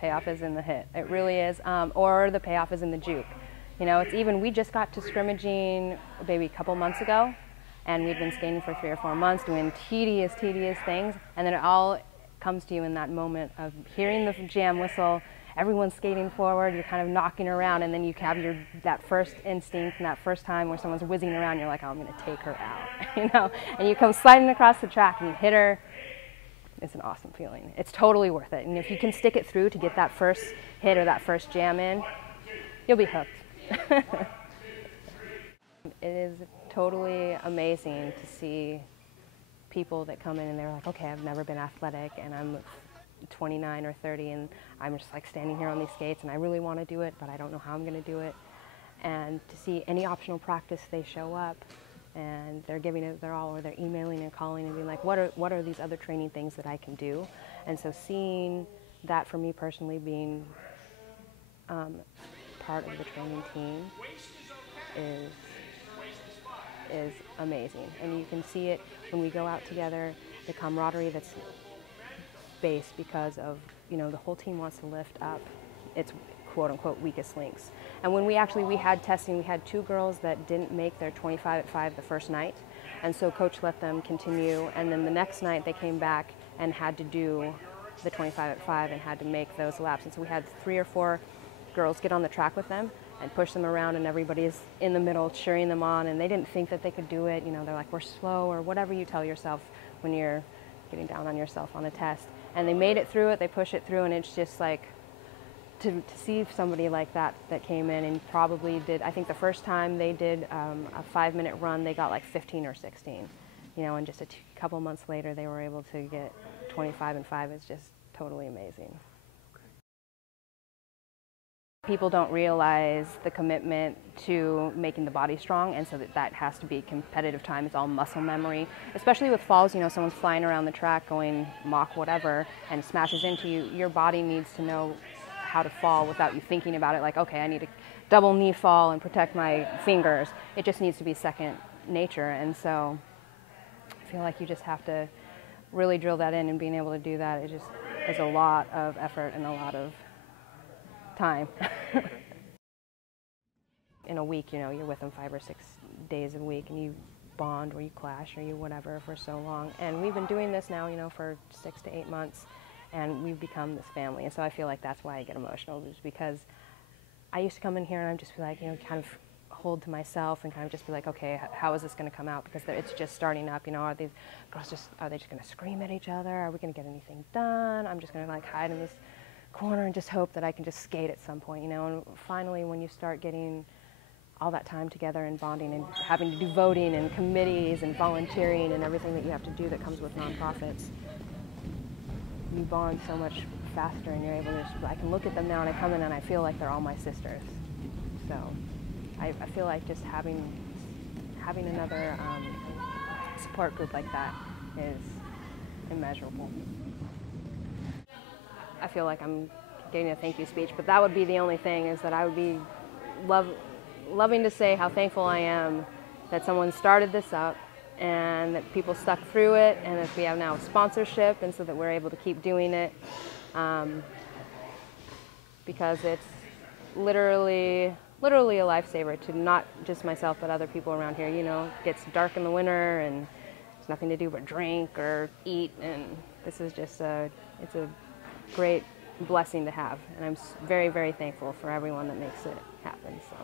payoff is in the hit. It really is, or the payoff is in the juke. You know, it's even, we just got to scrimmaging maybe a couple months ago, and we've been skating for 3 or 4 months doing tedious things, and then it all comes to you in that moment of hearing the jam whistle, everyone's skating forward, you're kind of knocking around, and then you have that first instinct and that first time where someone's whizzing around, you're like, oh, I'm going to take her out, you know, and you come sliding across the track and you hit her. It's an awesome feeling. It's totally worth it, and if you can stick it through to get that first hit or that first jam in, you'll be hooked. It is totally amazing to see people that come in and they're like, okay, I've never been athletic and I'm 29 or 30 and I'm just like standing here on these skates and I really want to do it, but I don't know how I'm going to do it. And to see any optional practice they show up and they're giving it their all, or they're emailing and calling and being like, what are these other training things that I can do? And so seeing that for me personally being part of the training team is amazing. And you can see it when we go out together, the camaraderie that's based because of, you know, the whole team wants to lift up its quote unquote weakest links. And when we had testing, we had 2 girls that didn't make their 25 at 5 the first night. And so coach let them continue. And then the next night they came back and had to do the 25 at 5 and had to make those laps. And so we had 3 or 4 girls get on the track with them and push them around, and everybody's in the middle cheering them on, and they didn't think that they could do it. You know, they're like, we're slow, or whatever you tell yourself when you're getting down on yourself on a test. And they made it through it, they push it through, and it's just like, to see somebody like that came in and probably did, I think the first time they did a 5-minute run, they got like 15 or 16. You know, and just a couple months later, they were able to get 25 and 5. It's just totally amazing. People don't realize the commitment to making the body strong, and so that has to be competitive time. It's all muscle memory, especially with falls. You know, someone's flying around the track going Mach whatever and smashes into you. Your body needs to know how to fall without you thinking about it, like, okay, I need to double knee fall and protect my fingers. It just needs to be second nature, and so I feel like you just have to really drill that in, and being able to do that, it just is a lot of effort and a lot of time. In a week, you know, you're with them 5 or 6 days a week, and you bond or you clash or you whatever for so long. And we've been doing this now, you know, for 6 to 8 months, and we've become this family. And so I feel like that's why I get emotional, is because I used to come in here and I'd just be like, you know, kind of hold to myself and kind of just be like, okay, how is this going to come out? Because it's just starting up, you know, are these girls are they just going to scream at each other? Are we going to get anything done? I'm just going to like hide in this corner and just hope that I can just skate at some point, you know. And finally, when you start getting all that time together and bonding and having to do voting and committees and volunteering and everything that you have to do that comes with nonprofits, you bond so much faster, and you're able to just, I can look at them now and I come in and I feel like they're all my sisters. So I feel like just having another support group like that is immeasurable. I feel like I'm getting a thank you speech, but that would be the only thing, is that I would be loving to say how thankful I am that someone started this up and that people stuck through it, and that we have now sponsorship, and so that we're able to keep doing it, because it's literally a lifesaver to not just myself but other people around here. You know, it gets dark in the winter and there's nothing to do but drink or eat, and this is just it's a great blessing to have, and I'm very, very thankful for everyone that makes it happen. So.